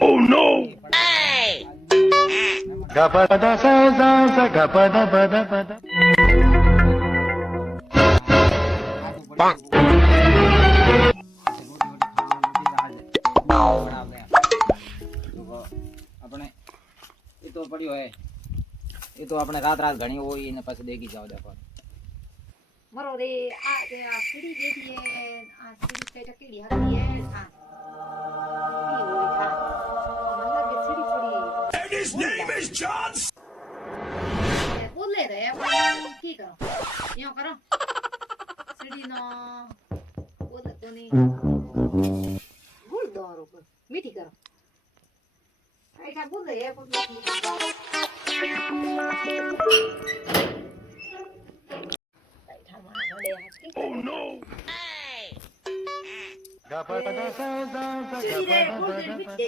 Oh no! Gapada sa sa sa gapada pada pada. Bang. આપણે એ તો પડ્યો હે એ તો આપણે રાત રાત ઘણી હોય ને પછી દેખી જાવ દેખો મરો રે આ સીડી જેવી હે આ સીડી કઈ ટકેડી હતી હે આ ઈ હોય થા મને લાગે સીડી પડી And his name is John. બોલે રે આપણે કી કરો યો કરો સીડી નો બોલે કોની બોલ દોરો મીઠી કરો આઈટા બોલે હે Oh no! Gapada sa sa sa gapada pada pada.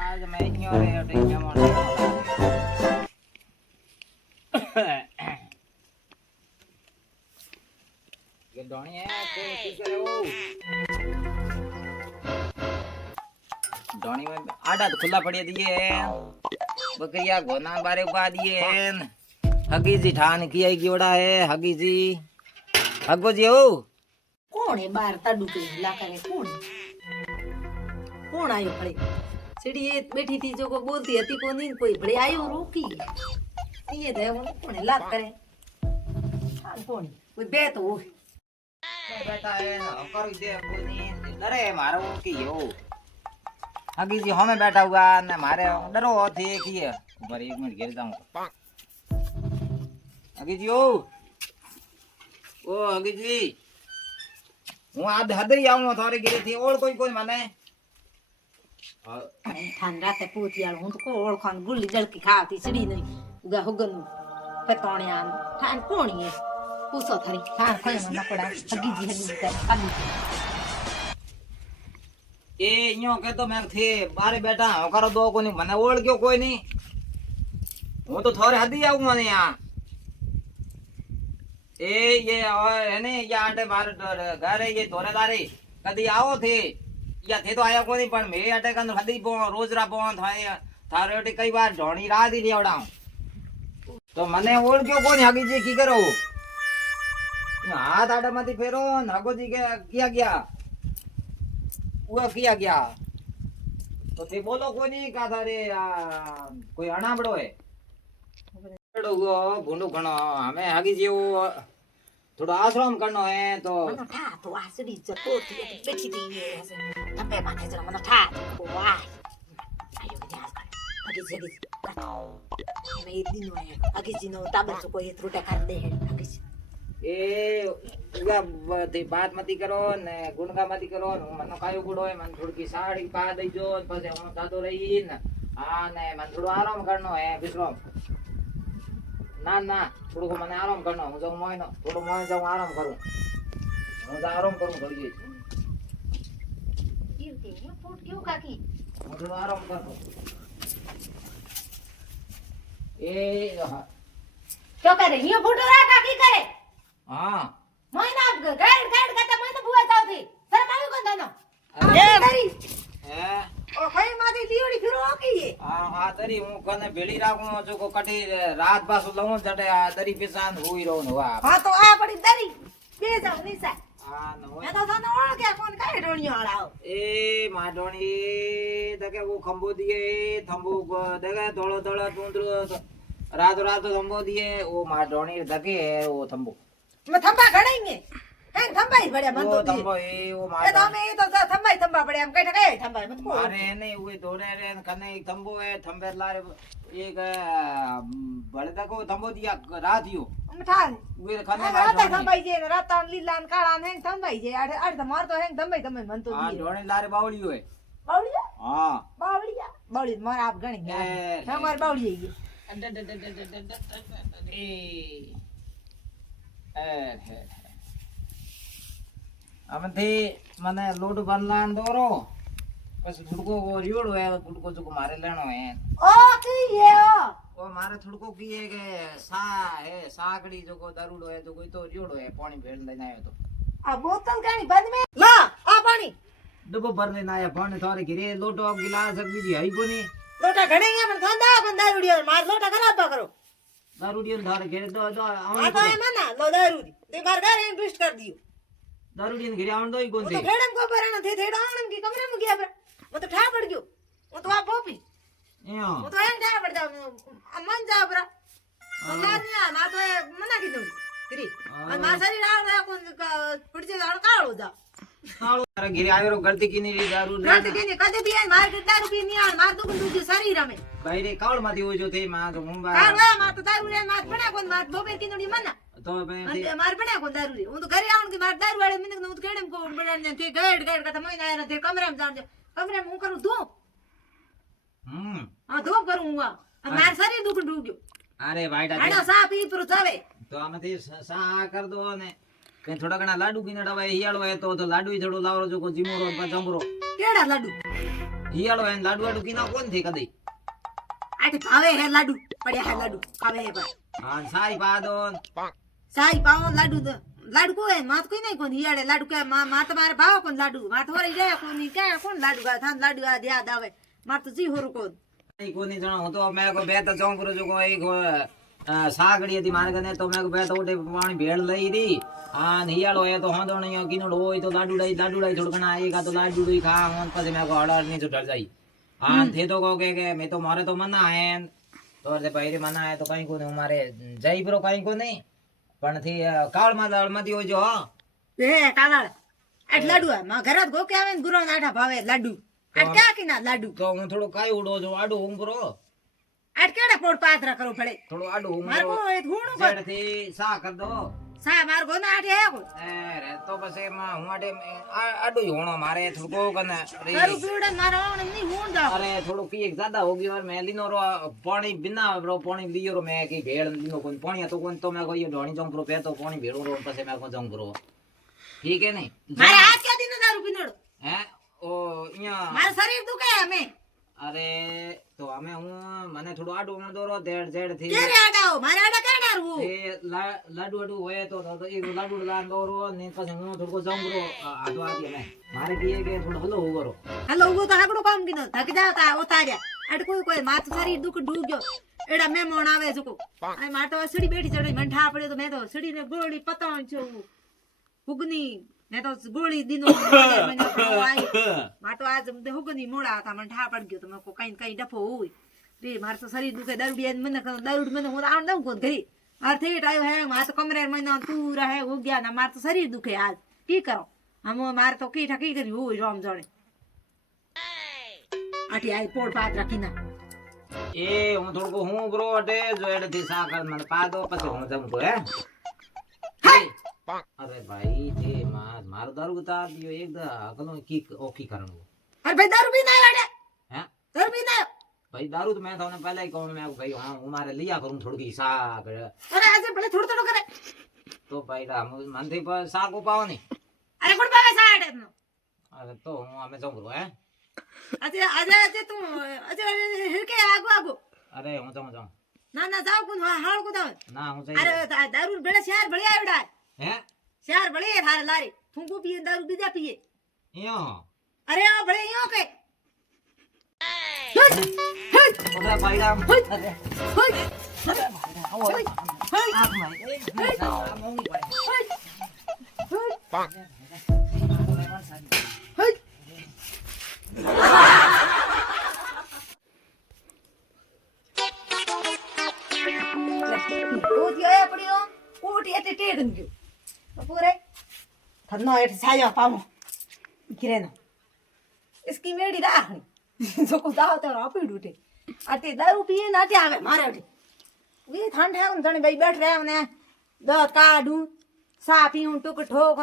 આજ મેં ન્યો રે અટે જમણ કે ડોણી હે કે કી કરે ઓ डोनी में आडा तो खुला पड़िया दिए बकरिया गोना बारे उगा दिए हगी जी ठान किया गिवड़ा है हगी जी हगो जी ओ કોણ એ બાર તડુકે લાકરે કોણ આયો ભળે સીડી એ બેઠી થી જો કો બોલતી હતી કોની કોઈ ભળે આયો રોકી એ દે કોણે લાગ કરે હાલ કોણ કોઈ બે તો बेटा है करो दे कोनी डरे मारो की यो हगी जी हमें बैठा हुआ ने मारे डरो थे कि ऊपर 1 मिनट घेर जाऊं हगी जी ओ हगी जी હું આ હદરી આવું થોરે ગીરે થી ઓળ કોઈ મને થાન રાતે પૂતિયાળ હું તો કો ઓળખાન ગુલ્લી જળકી ખાતી સીડી નહીં ઉગા હુગન પતોણ્યા થાન કોણીએ પૂછો થારી થાન કોઈ મને નકડા હગી કરે પાલી એ યો કે તો મેં થે બારે બેઠા હું કરો દો કોની મને ઓળ ગયો કોઈ નહીં હું તો થોરે હદી આવું મને આ એ ये है ने ये आटे बार घर है ये तोरेदारी कदी आओ थे या थे तो आया को नहीं पर मेरे आटे का हदी पो रोज रा पो थाए थारे ओटी कई बार ढोणी रात ही लेवड़ा तो मने ओळ क्यों कोनी हगी जी की करो हाथ आटे माथी फेरो नागो जी के किया गया वो किया गया तो ते बोलो कोनी का थारे कोई अणाबड़ो है भूंडू घणो हमें हगी जेवो थोड़ो आश्रम करनो है तो મને ઠા તો આ સીડી જતો થી બેઠી થી ધંબે માથે જરા મને ઠા તો વાહ આયો ધ્યાન કરે હગી જડી મે દિન હોય હગી જીનો તાબે તો કોઈ ત્રુટે કર દે હગી ए उगा ते बात मती करो ने गुणगा मती करो मनो कायो गुडो है मन थोड़ी साड़ी पा दई जो पछे હું થાતો રહી ને આ ને મને થોડો આરાम કરનો है विश्राम ना ना थोड़ो મને आराम करनो હું જાઉં મોય નો થોડો મોય જાઉં आराम करूं હું તો आराम करूं घड़ी कीर्ति ये फूट क्यों काकी હું થોડો आराम करूं ए क्यों करे ये फूट रहा काकी करे हां મહિના ગાડ ગાડ કરતા મહિના ભૂવા જાવથી શરમ આવી કોણ દાનો એ ધરી હે ઓ ભાઈ મારી લીવડી ફિરો ઓકી हां हां तरी હું કને ભેળી રાખું જો કો કટી રાત પાછું લઉં જટે આ દરી પેસાન હોઈ રહું ને વા હા તો આ પડી દરી બે જાવ નિસા હા ન હોય મેં તો તને ઓળખ્યા કોણ કાઈ ડોણિયો આળાવ ए माडोणी दके वो खंबो दिए थंबो दके धोळो धोळो टूंदरो रात रात थंबो दिए वो माडोणी दके वो थंबो मैं थंबा घड़ेंगे हैं थंबा ही बड़े मन वो तो थंबो ए वो ए तो मैं तो थंबा ही थंबा बड़े हम कह ठके थंबा मत को मारे नहीं हुए धोरे रे कने एक थंबो है थंबे लारे एक बड़े दको थंबो दिया रातियो हम ठा वे कने रात थंबा ही जे रात लीलान काळा हैं थंबा ही जे अड़ तो मार तो हैं थंबा ही मन तो हां ढोणे लारे बावलियो है बावलिया हां बावली मार आप गणी हमार बावली है ये अमथी मने लोड बनलान दोरो પછી થોડુંકો રીવડો હે ગુડકો જો મારે લેણો હે ઓ કી હે ઓ મારે થોડુંકો કીએ કે સા હે સાગડી જો કો દારૂડો હે જો કોઈ તો રીવડો હે પાણી ભેળ લઈને આવ્યો તો આ બોતલ કાણી બંધ મે લા આ પાણી ડબ્બો ભર લઈને આયા પાણી થોરે ઘરે લોટો ગિલાસ બીજી હઈ કોની લોટા ઘડે ગયા પણ ધંધા પણ દારૂડિયો માર લોટા ખરાબ કરો દારૂડિયો થોરે ઘરે તો આ તો એમ ના લો દારૂ તે માર ઘરે ઇન્વેસ્ટ કર દિયો દારૂડિયો ઘરે આવણ દોઈ કોણ તો થી ઘેડમ કો બરાના થે થેડો આણમ की कमरे में गया मैं तो ठा पड़ गयो वो तो आप पोपी એયો वो तो एम ठा पड़ जाओ मन जा बरा मजाक ना ना तो मना की दूंगी કરી અને માર શરીર આવ કોણ પડજે આળ કાળો જા કાળો મારા ઘરે આવ્યો ગળતી કીની રી દારૂ રાત કે કદે બી માર કે દારૂ પી ની આળ માર તો દુજી શરીર અમે ભાઈ કાળ માંથી હોય જો તે માં તો મુંબા કાળ વા માર તો દારૂ રે માર બના કોણ માર બોબે કીનુડી મના તો ભાઈ અને માર બના કોણ દારૂ રે હું તો ઘરે આવું કે માર દારૂ વાળે મને હું તો કેડમ કો બડાને તે ગેડ ગેડ કતા મહિના આયા તે કમરે માં જાણ કમરે માં હું કરું ધો હા ધો કરું હું આ માર શરીર દુખ ડૂગ્યો અરે ભાઈ આનો સા પી પર જાવે તો આમાંથી સા કર દો ને કે થોડા ઘણા લાડુ કીને ડવાય હિયાળો હે તો લાડુ થોડો લાવરો જો કો જીમોરો જંબરો કેડા લાડુ હિયાળો હે લાડુ વાડુ કીના કોણ થી કદી આટે ભાવે હે લાડુ પડ્યા હે લાડુ ભાવે હે પર હા સાઈ પાદો સાઈ પાવો લાડુ લાડુ કોઈ માત કોઈ નહીં કોણ હિયાડે લાડુ કે માં તમારે ભાવ કોણ લાડુ માં થોરી જાય કોની કે કોણ લાડુ કા થાન લાડુ આ યાદ આવે માર તો જી હોરું કોણ કોની જણો હું તો મેં કો બે તો જંબરો જો કો એક સાગડી હતી મારે કને તો મેં કો બે તો ઓટે પાણી ભેળ લઈ રી આ હિયાળો હે તો હોંદો નઈ કીનોડ હોય તો લાડુ લઈ થોડ ઘણા આઈ કા તો લાડુ લઈ ખા હોન પછી મેં કો અડાર ની જો ઢળ જાય હા થે તો કહો કે મેં તો મારે તો મના હે તો રે ભાઈ રે મના હે તો કઈ કો નહીં મારે જઈ બ્રો કઈ કો નહીં પણ થી કાળમાં દાળમાંથી હોય જો હા એ કાળા આટ લાડુ માં ઘરાત ગોકે આવે ને ગુરો નાઠા ભાવે લાડુ આટ ક્યાં કીના લાડુ તો હું થોડું કાઈ ઉડો જો આડો ઉંગરો આટ કેડા પોડ પાત્રા કરો પડે થોડું આડો માર ઉંગરો કો એ ઘૂણું કર જેડ થી સા કર દો સા માર ગો ના આટે હે કો રે તો પછી એમાં હું આડે આડો હોણો મારે થોડું કને તારું પીવડે મારો ઓણ ની હું જાવ અરે થોડું કી એક જ્યાદા હો ગયો મેં લીનો રો પાણી બિના રો પાણી લીયો રો મેં કી ભેળ લીનો કોઈ પાણી તો કોઈ તો મેં કોઈ ઢોણી જંગરો પે તો પાણી ભેળો રો પછી મેં કો જંગરો ઠીક હે નહીં મારે આજ કે દિન દારૂ પીનોડો હે ઓ અહીંયા માર શરીર દુખે અમે અરે તો અમે હું મને થોડું આડું ઉમર દોરો દેડ જેડ થી કેરે આડાઓ મારે આડા કાઢારવું એ લાડુ આડું હોય તો એ લાડુ લાન દોરો ને પછી હું થોડું જંગરો આડો આવી મે મારે કીએ કે થોડું હલો ઉગરો હલો ઉગો તો હાકડો કામ કીનો થક જાવ તા ઓતાર્યા આટ કોઈ માથ શરીર દુખ ડૂગ્યો એડા મેમોણ આવે જકો આ માર તો સડી બેઠી ચડી મંઠા પડ્યો તો મે તો સડી ને ગોળી પતાણ છું હુગની મે તો ગોળી દીનો મને આઈ માર તો આજ હુગની મોડા હતા મંઠા પડ ગયો તો મે કો કઈ ડફો હોય રે માર તો શરીર દુખે દારૂડિયા મને દારૂડ મને હું આણ દઉં કોણ કરી માર થેટ આયો હે માર તો કમરે મહિના તું રહે હો ગયા ના માર તો શરીર દુખે આજ કી કરો હમ માર તો કી ઠકી કરી હોય રામ જાણે આટી આઈ પોડ પાત રાખીના એ હું થોડું હું બ્રો અટે જો એડે થી સાકર મને પાદો પછી હું જમ તો હે અરે ભાઈ તે મારો દારૂ ઉતાર દિયો એક અકલો કી ઓકી કરણો અરે ભાઈ દારૂ પી ના વાડે હે દારૂ પી ના ભાઈ દારૂ તો મેં તમને પહેલા કહું મેં ભાઈ હા હું મારે लिया करूं થોડી સાક અરે આજે ભલે થોડું થોડું કરે તો ભાઈ મન થી પર સાક ઉપાવો ની અરે કોણ પાવે સાડે નો અરે તો હું અમે જમરો હે આજે તું આજે હિરકે આગો અરે હું જાઉં ના ના જાવ કોણ હાળ કો દાવ ના હું અરે દારૂ ભલે શહેર ભલે આવડા હે શહેર ભલે થારે લારી ફૂંકુ પીએ દારૂ બીજા પીએ યો અરે આ ભલે યો કે ઓલા ભાઈ રામ અરે इसकी मेडी राखनी जो को दाव तो आपी डूटे आते दारू पिए ना आते आवे मारे उठे वे ठंड है उन जने भाई बैठ रहे ने दत काडू सा पीऊं टुक ठोक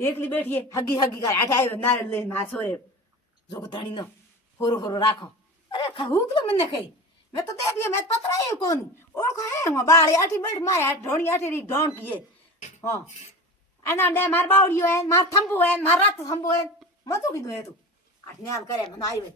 एकली बैठिए हगी हगी कर आटे आवे नारे ले मासो रे जो को धणी नो होरो होरो राखो अरे कहू के मने कही मैं तो देख लिया मैं पतरा ही कौन ओळखो है हम बाळे आठी बैठ मारे आठ ढोणी आठी री ढोण किए हां आना दे मार बावड़ियो है मार थंबो है मार रात थंबो है मतो कीधो है तू આ ન્યાલ કરે મને આવ્યો